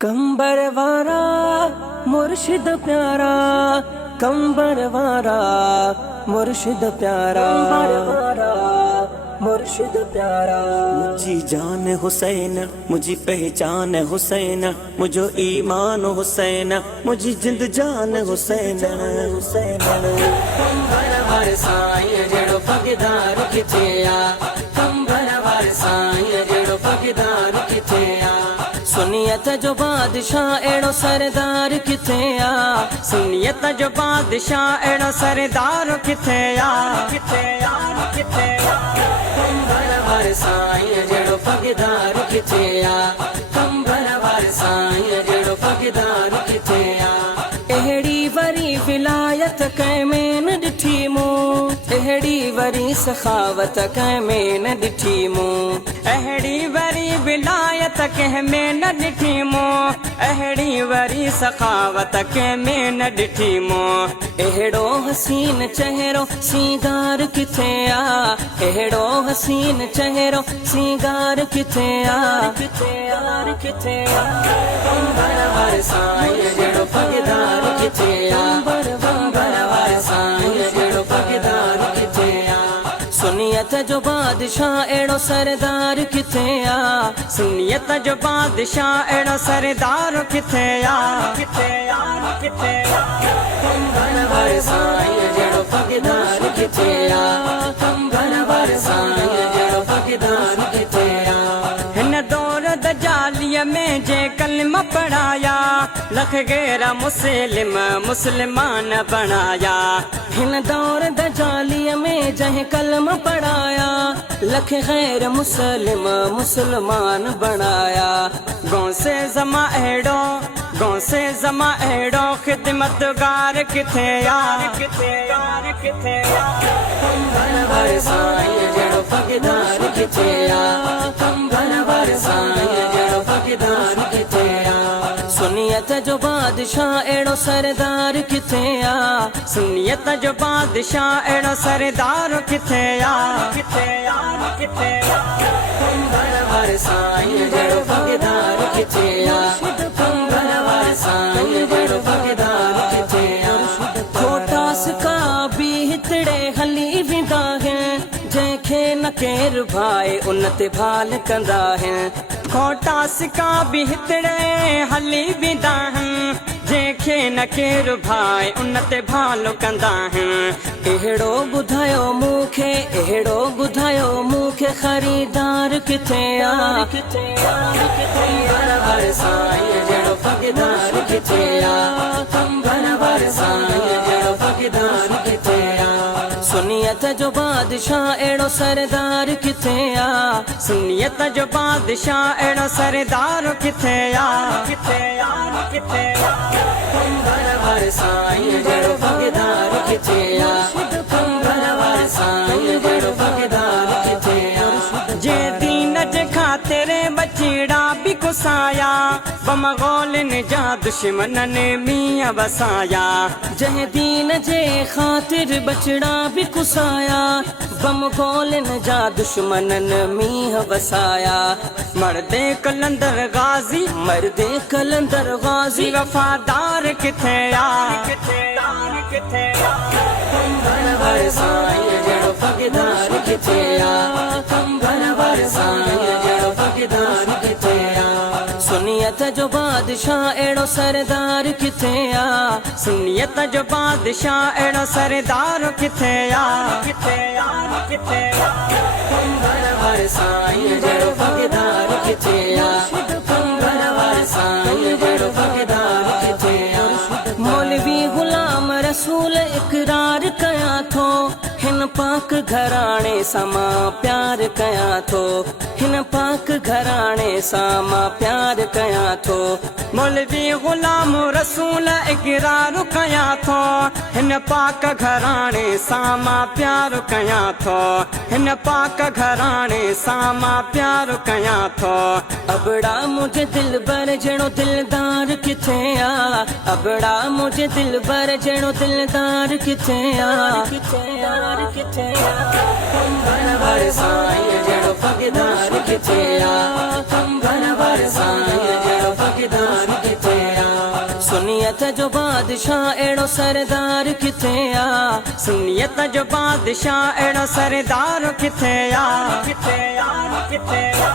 कंबर वारा मुर्शिद प्यारा, कंबर वारा मुर्शिद प्यारा, मुर्शिद प्यारा। मुझी जान हुसैन, मुझी पहचान हुसैन, मुझो ईमान हुसैन, मुझी जिंद जान हुसैन। हुसैन कंबर वार साईं जेड़ो पगदार किथे आ, कंबर वार साईं जेड़ो पगदार किथे आ। सुनियत जो बादशाह एड़ो सरदार किथे आ, सुनियत जो बादशाह एड़ो सरदार किथे आ, किथे आ, किथे आ। कंबर वार साईं जेड़ो पगदार किथे आ, कंबर वार साईं जेड़ो पगदार किथे आ। एहड़ी वरी विलायत कै में न ॾिठी मूं, एहड़ी वरी सखावत कै में न ॾिठी मूं, एहड़ी वरी विलायत कंहिं में न ॾिठी मूं, एहड़ी वरी सखावत कंहिं में न ॾिठी मूं। एहड़ो हसीन चेहरो सींगार किथे आ, एहड़ो हसीन चेहरो सींगार किथे आ, किथे आ, किथे आ। कंबर वार साईं जेड़ो पगदार किथे आ, कंबर वार साईं जेड़ो पगदार किथे आ। सुनियत जो बादशाह एड़ो सरदार किथे आ, सुनियत जो बादशाह एड़ो सरदार किथे आ, किथे आ, किथे आ। कंबर वार साईं जेड़ो पगदार किथे आ, कंबर वार साईं जेड़ो पगदार किथे आ। हिन दौर दजालीअ में जे कलमा पढ़ाया, लख गैरा मुस्लिम मुसलमान बणाया। हिन दौर दजालीअ में जंहिं कलमा पढ़ाया, लख गैर मुस्लिम मुसलमान बणाया। गाँव से जमा अहिड़ो, गाँव से जमा अहिड़ो खिदमतगार किथे आ, किथे आ, किथे आ। कंबर वार साईं जेड़ो पगदार किथे आ, कंबर वार साईं जेड़ो पगदार किथे आ। सुनियत जो बादशाह एड़ो सरदार किथे आ, सुनियत जो बादशाह एड़ो सरदार किथे आ, किथे आ, किथे आ। कंबर वार साईं जेड़ो पगदार किथे आ, कंबर वार साईं जेड़ो पगदार किथे आ। खोटा सिका भी हितड़े हली विंदा हैं, जंहिंखे न केर भाए उन ते भाल कंदा हैं। खोटा सिका भी हितड़े हली विंदा हैं, जंहिंखे न केर भाए उन ते भाल कंदा हैं। एहड़ो ॿुधायो मूंखे, एहड़ो ॿुधायो मूंखे खरीदार किथे आ, किथे आ, किथे आ। वार साईं जेड़ो पगदार किथे आ, कंबर वार साईं जेड़ो पगदार किथे आ। सुनियत जो बादशाह एड़ो सरदार किथे आ, सुनियत जो बादशाह एड़ो सरदार किथे आ, किथे आ, किथे आ। कंबर वार साईं जेड़ो पगदार किथे आ, कंबर वार साईं जेड़ो पगदार किथे आ। जे दीन जे खातिर बचड़ा भी कुसाया, बम गोलन जा दुश्मनन मींह वसाया। जंहिं दीन जे खातिर बचड़ा भी कुसाया, बम गोलन जा दुश्मनन मींह वसाया। मर्दे कलंदर गाजी, मर्दे कलंदर गाजी वफादार किथे आ, किथे आ, किथे आ। कंबर वार साईं जेड़ो पगदार किथे आ, कंबर वार साईं जेड़ो पगदार किथे आ। सुनियत जो बादशाह एड़ो सरदार किथे आ, सुनियत जो बादशाह एड़ो सरदार किथे आ, किथे आ, किथे आ। कंबर वार साईं जेड़ो पगदार किथे आ, कंबर वार साईं जेड़ो पगदार किथे आ। मौलवी गुलाम रसूल इकरार कया थो, हिन पाक घराणे सां मां प्यार कया थो, हिन पाक घराणे सां मां प्यार कया थो। मौलवी गुलाम रसूल इकरार कया थो, हिन पाक घराणे सां मां प्यार कया थो, हिन पाक घराणे सां मां प्यार कया थो। अबड़ा मुझे दिल बर जड़ो दिलदार किथे आ, अबड़ा मुझे दिल बर जड़ो दिलदार किथे आ, किथे आ, किथे आ। कंबर वार साईं जेड़ो पगदार किथे आ, कंबर वार साईं जेड़ो पगदार सुनियत जो बादशाह एड़ो सरदार किथे आ, सुनियत जो बादशाह एड़ो सरदार किथे आ, किथे आ, किथे आ।